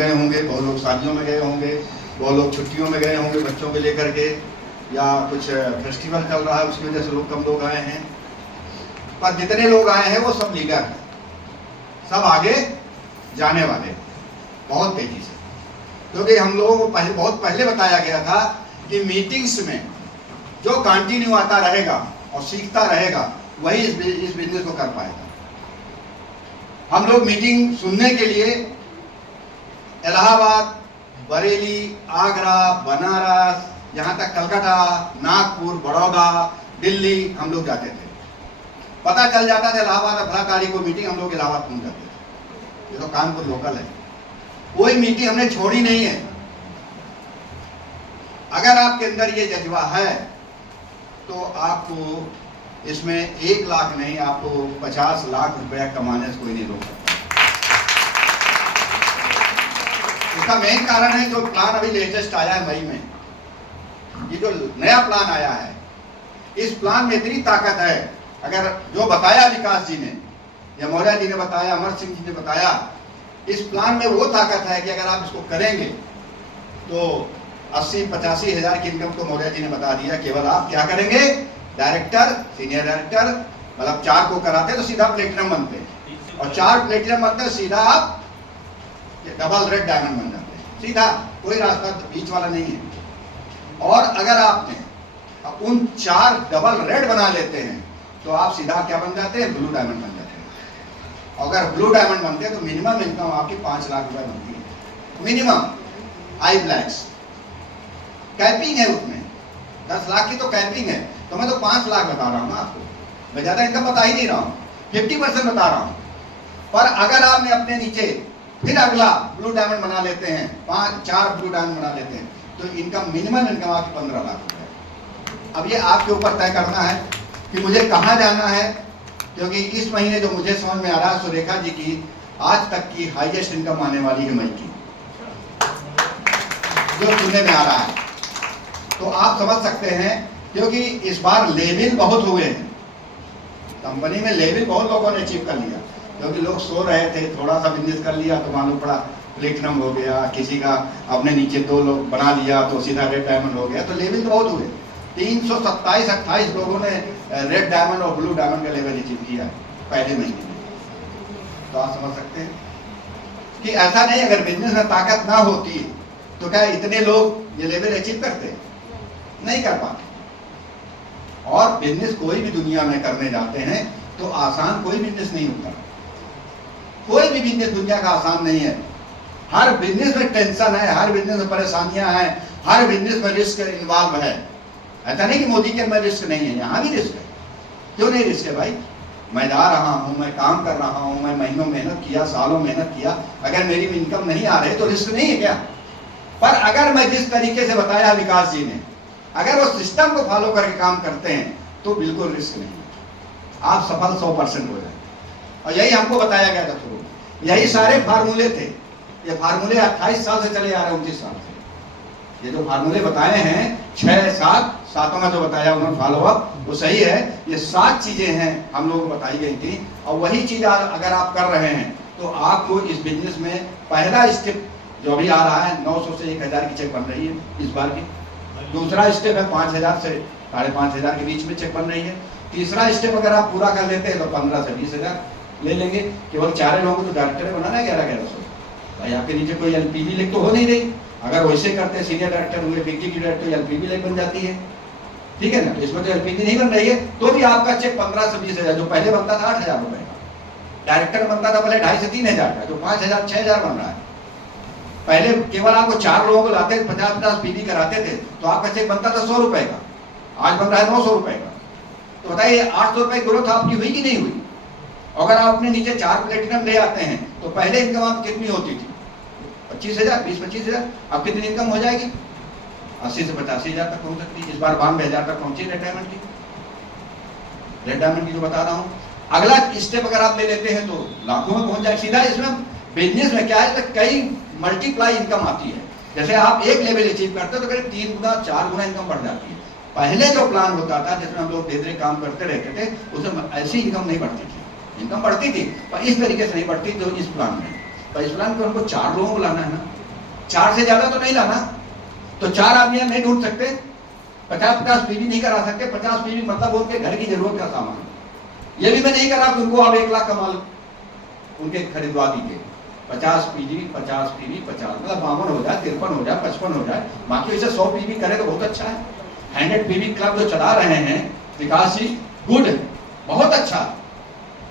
गए होंगे, बहुत लोग शादियों में गए होंगे, बहुत लोग छुट्टियों में गए होंगे बच्चों को लेकर के, या कुछ फेस्टिवल चल रहा है उसकी वजह से लोग कम लोग आए हैं। पर जितने लोग आए हैं वो सब लीडर हैं, सब आगे जाने वाले बहुत तेजी से, क्योंकि हम लोगों को बहुत पहले बताया गया था कि मीटिंग्स में जो कंटिन्यू आता रहेगा और सीखता रहेगा वही इस बिजनेस को कर पाएगा। हम लोग मीटिंग सुनने के लिए इलाहाबाद, बरेली, आगरा, बनारस, यहाँ तक कलकत्ता, नागपुर, बड़ौदा, दिल्ली हम लोग जाते थे। पता चल जाता था इलाहाबाद 18 तारीख को मीटिंग, हम लोग इलाहाबाद पहुंच जाते थे। ये तो कानपुर लोकल है, कोई मीटिंग हमने छोड़ी नहीं है। अगर आपके अंदर ये जज्बा है तो आपको इसमें 1 लाख नहीं, आपको 50 लाख रुपया कमाने से कोई नहीं रोक सकता। इसका मेन कारण है जो प्लान अभी लेटेस्ट आया है मई में, ये जो नया प्लान आया है, इस प्लान में इतनी ताकत है। अगर जो बताया विकास जी ने या मौर्य जी ने बताया, अमर सिंह जी ने बताया, इस प्लान में वो ताकत है कि अगर आप इसको करेंगे तो 80-85 हजार की इनकम तो मौर्य जी ने बता दिया। केवल आप क्या करेंगे, डायरेक्टर, सीनियर डायरेक्टर, मतलब 4 को कराते तो सीधा प्लेटिनम बनते, और 4 प्लेटिनम बनते सीधा आप डबल रेड डायमंड बन जाते हैं, सीधा, कोई रास्ता बीच वाला नहीं है। और अगर आपने उन 4 डबल रेड बना लेते हैं तो आप सीधा क्या बन जाते हैं, ब्लू डायमंड बन जाते हैं। अगर ब्लू डायमंड बनते हैं तो मिनिमम इनकम आपकी 5 लाख रुपए बनती है, मिनिमम 5 लाख। कैपिंग है उसमें, 10 लाख की तो कैपिंग है, तो मैं तो 5 लाख बता रहा हूँ आपको, मैं ज्यादा इनकम बता ही नहीं रहा हूँ, 50% बता रहा हूँ। पर अगर आपने अपने नीचे फिर अगला ब्लू डायमंड बना लेते हैं, 4 ब्लू डायमंड बना लेते हैं, तो इनकम, मिनिमम इनकम आपकी 15 लाख रुपए। अब ये आपके ऊपर तय करना है कि मुझे कहाँ जाना है, क्योंकि इस महीने जो मुझे समझ में आ रहा है, सुरेखा जी की आज तक की हाईएस्ट इनकम आने वाली है मई की, जो सुनने में आ रहा है। तो आप समझ सकते हैं, क्योंकि इस बार लेवल बहुत हुए हैं कंपनी में, लेवल बहुत लोगों ने अचीव कर लिया, क्योंकि लोग सो रहे थे, थोड़ा सा बिजनेस कर लिया तो मालूम पड़ा प्लेटिनम हो गया, किसी का अपने नीचे 2 लोग बना लिया तो सीधा रेड डायमंड हो गया। तो लेवल तो बहुत हुए, 327-28 लोगों ने रेड डायमंड और ब्लू डायमंड का लेवल अचीव किया पहले महीने में। तो आप समझ सकते हैं कि ऐसा नहीं, अगर बिजनेस में ताकत ना होती तो क्या इतने लोग ये लेवल अचीव करते, नहीं कर पाते। और बिजनेस कोई भी दुनिया में करने जाते हैं तो आसान कोई बिजनेस नहीं होता, कोई भी बिजनेस दुनिया का आसान नहीं है। हर बिजनेस में टेंशन है, हर बिजनेस में परेशानियां हैं, हर बिजनेस में रिस्क इन्वॉल्व है। ऐसा नहीं कि मोदी के में रिस्क नहीं है, यहाँ भी रिस्क है। क्यों नहीं रिस्क है भाई, मैं जा रहा हूँ, मैं काम कर रहा हूँ, मैं महीनों मेहनत किया, सालों मेहनत किया, अगर मेरी इनकम नहीं आ रही तो रिस्क नहीं है क्या? पर अगर मैं जिस तरीके से बताया विकास जी ने, अगर वो सिस्टम को फॉलो करके काम करते हैं तो बिल्कुल रिस्क नहीं है, आप सफल 100% हो जाए। और यही हमको बताया गया था शुरू, यही सारे फार्मूले थे। ये फार्मूले 28 साल से चले आ रहे हैं, 29 साल से। ये जो फार्मूले बताए हैं 6-7, सातों में जो बताया उन्होंने फॉलोअप, वो सही है। ये 7 चीजें हैं हम लोगों को बताई गई थी, और वही चीज अगर आप कर रहे हैं तो आपको इस बिजनेस में पहला स्टेप जो अभी आ रहा है, 900 से 1000 की चेक बन रही है इस बार की। दूसरा स्टेप है 5000 से 5500 के बीच में चेक बन रही है। तीसरा स्टेप अगर आप पूरा कर लेते हैं तो 15 से 20,000 ले लेंगे। केवल 4 लोगों को तो डायरेक्टर बनाना है 1100 भाई, आपके नीचे कोई एलपीवी लिख तो हो नहीं रही। अगर वैसे करते सीनियर डायरेक्टर हुए, एग्जीक्यूटिव डायरेक्टर, एलपीवी लिख बन जाती है, ठीक है ना। तो इसमें तो एलपीवी नहीं बन रही है, तो भी आपका चेक 15 से 20,000, जो पहले बनता था 8,000 रुपए का, डायरेक्टर बनता था पहले 2,500 से 3,000 का, जो 5,000 6,000 बन रहा है। पहले केवल आपको 4 लोगों को लाते 50-50 पीवी कराते थे तो आपका चेक बनता था 100 रुपए का, आज बन रहा है 900 रुपए का। तो बताइए 800 रुपए ग्रोथ आपकी हुई कि नहीं हुई? अगर आप अपने नीचे 4 प्लेटिनम ले आते हैं तो पहले इनकम आप कितनी होती थी? 25,000, 20-25,000। अब कितनी इनकम हो जाएगी? 80 से 85,000 तक पहुंच सकती है। इस बार 92,000 तक पहुंची रेड डायमंड की, रेड डायमंड की जो बता रहा हूँ। अगला स्टेप अगर आप ले लेते हैं तो लाखों में पहुंच जाए सीधा। इसमें बिजनेस में क्या है तो कई मल्टीप्लाई इनकम आती है। जैसे आप एक लेवल अचीव करते हो तो करीब 3 गुना 4 गुना इनकम बढ़ जाती है। पहले जो प्लान होता था जिसमें हम लोग धीरे धीरे काम करते रहते थे, उसमें ऐसी इनकम नहीं बढ़ती थी। इनकम बढ़ती थी पर इस तरीके से नहीं बढ़ती जो इस प्लान में। तो इस प्लान में उनको 4 लोगों को लाना है ना, 4 से ज्यादा तो नहीं लाना। तो 4 आदमी हम नहीं ढूंढ सकते, 50-50 पीवी नहीं करा सकते। 50 पीवी मतलब उनके घर की जरूरत का सामान। ये भी मैं नहीं करा कि उनको आप 1 लाख कमा लो, उनके खरीदवा दीजिए। 50 पीवी 50 पीवी 50 मतलब 52 हो जाए, 53 हो जाए, 55 हो जाए। बाकी वैसे 100 पीवी करे तो बहुत अच्छा है। 100 पीवी क्लब जो चला रहे हैं विकास जी, गुड है, बहुत अच्छा।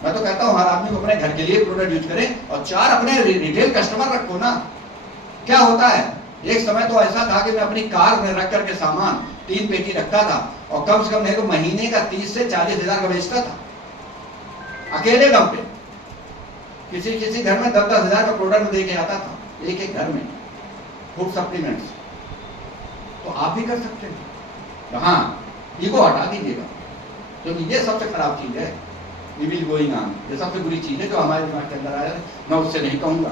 मैं तो कहता हूँ हर आदमी को अपने घर के लिए प्रोडक्ट यूज करे और 4 अपने रिटेल कस्टमर रखो ना। क्या होता है, एक समय तो ऐसा था कि मैं अपनी कार में रख करके सामान 3 पेटी रखता था और कम से कम मेरे को महीने का 30 से 40 हजार का बेचता था, अकेले दम पे। किसी घर में 10-10 हजार का प्रोडक्ट दे के आता था, एक घर में फूड सप्लीमेंट्स। तो आप भी कर सकते हैं। हाँ, ईगो हटा दीजिएगा, क्योंकि ये सबसे खराब चीज है। वी विल गोइंग ऑन, ये सबसे बुरी चीज है जो हमारे दिमाग के अंदर आया। मैं उससे नहीं कहूंगा,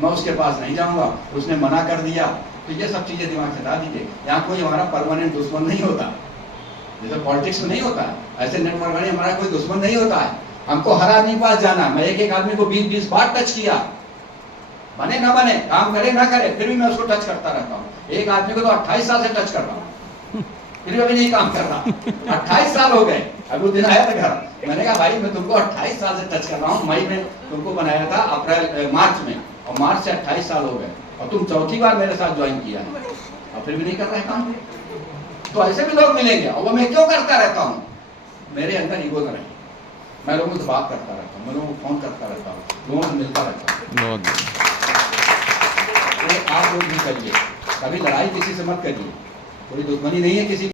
मैं उसके पास नहीं जाऊंगा, उसने मना कर दिया। तो ये सब चीजें दिमाग से हटा दीजिए। यहाँ कोई हमारा परमानेंट दुश्मन नहीं होता, जैसे पॉलिटिक्स में नहीं होता है, ऐसे नेटवर्क में हमारा कोई दुश्मन नहीं होता है। हमको हर आदमी के पास जाना है। मैं एक आदमी को 20-20 बार टच किया, बने ना बने, काम करे ना करे, फिर भी मैं उसको टच करता रहता हूँ। एक आदमी को तो 28 साल से टच कर रहा हूँ, फिर भी अभी नहीं काम कर रहा। 28 साल हो गए। अभी उस दिन आया था घर, मैंने कहा भाई मैं तुमको 28 साल से टच कर रहा हूँ। मई में तुमको बनाया था, मार्च में, और मार्च से 28 साल हो गए और तुम चौथी बार मेरे साथ ज्वाइन किया है और फिर भी नहीं कर रहे काम। तो ऐसे भी लोग मिलेंगे और वो मैं क्यों करता रहता हूँ, मेरे अंदर ईगो न रहे। मैं लोगों से बात करता रहता हूँ, मैं लोगों को फोन करता रहता हूँ, लोगों से मिलता रहता हूँ। तो आप लोग भी करिए, कभी लड़ाई किसी से मत करिए, कोई दुश्मनी नहीं है किसी